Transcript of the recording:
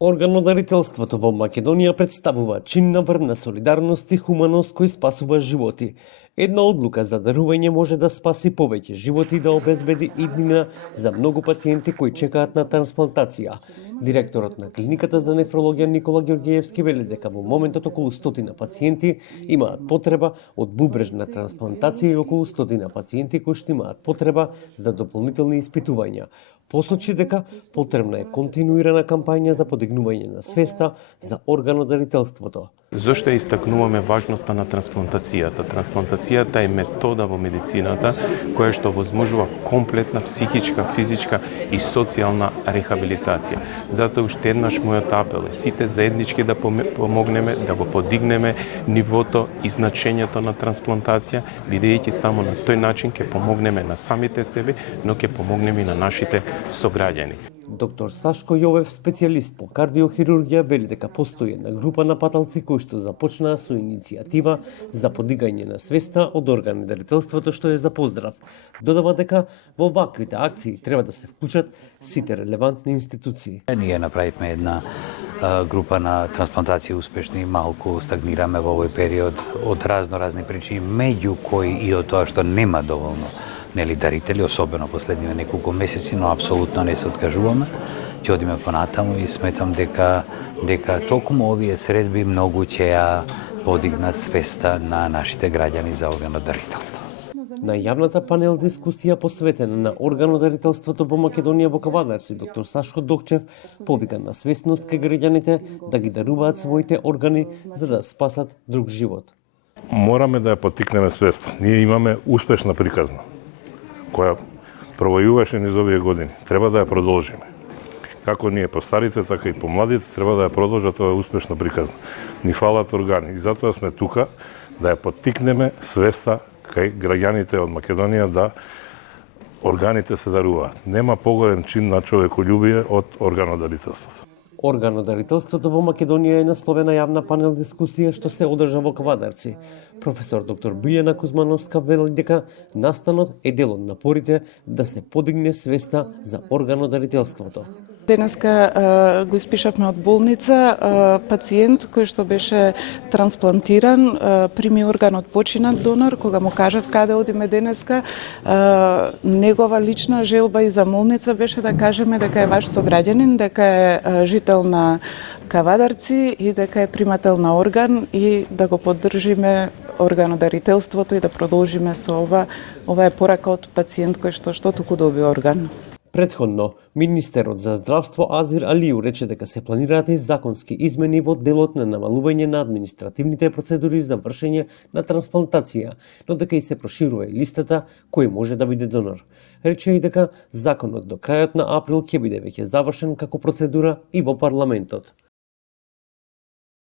Органодарителството во Македонија представува чин на врна солидарност и хуманост кој спасува животи. Една одлука за дарување може да спаси повеќе животи и да обезбеди иднина за многу пациенти кои чекаат на трансплантација. Директорот на клиниката за нефрологија Никола Ѓорѓиевски вели дека во моментот околу 100 пациенти имаат потреба од бубрежна трансплантација и околу 100 пациенти кои што имаат потреба за дополнителни испитувања. Посочи дека потребна е континуирана кампања за подигнување на свеста за органодарителството. Зошто истакнуваме важноста на трансплантацијата? Трансплантацијата е метода во медицината која што возможува комплетна психичка, физичка и социјална рехабилитација. Затоа уште еднаш мојот апел е сите заеднички да помогнеме, да го подигнеме нивото и значењето на трансплантација, бидејќи само на тој начин ќе помогнеме на самите себе, но ќе помогнеме и на нашите сограѓани. Доктор Сашко Јовев, специјалист по кардиохирургија, вели дека постои една група нападалци кои што започнаа со иницијатива за подигање на свеста од органодарителството, што е за поздрав. Додава дека во ваквите акции треба да се вклучат сите релевантни институции. Ние направивме една група на трансплантации успешни, малку стагнираме во овој период од разни причини, меѓу кои и од тоа што нема доволно дарители, особено последниве неколку месеци, но апсолутно не се откажуваме. Ќе одиме понатаму и сметам дека токму овие средби многу ќе ја подигнат свеста на нашите граѓани за органодарителство. На јавната панел дискусија посветена на органодарителството во Македонија во Кавадарци, доктор Сашко Докчев повика на свесност кај граѓаните да ги даруваат своите органи за да спасат друг живот. Мораме да ја поттикнеме свеста. Ние имаме успешна приказна која провојуваше низ овие години. Треба да ја продолжиме. Како ние постарите, така и помладите треба да ја продолжат оваа успешна приказна. Ни фалат органи и затоа сме тука да ја поттикнеме свеста кај граѓаните од Македонија да органите се даруваат. Нема поголем чин на човеколюбие од органодарителството. Органодарителството во Македонија е насловена јавна панел дискусија што се одржа во Кавадарци. Професор доктор Билјана Кузмановска вели дека настанот е дел од напорите да се подигне свеста за органодарителството. Денеска го испишавме од болница пациент кој што беше трансплантиран, прими орган од починат донор, кога му кажав каде одиме денеска, негова лична желба и замолница беше да кажеме дека е ваш сограѓанин, дека е жител на Кавадарци и дека е примател на орган и да го поддржиме органодарителството и да продолжиме со ова. Ова е порака од пациент кој што туку доби орган. Предходно, министерот за здравство Азир Алију рече дека се планираат и законски измени во делот на намалување на административните процедури за вршење на трансплантација, но дека и се проширува и листата кој може да биде донор. Рече и дека законот до крајот на април ќе биде веќе завршен како процедура и во парламентот.